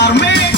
army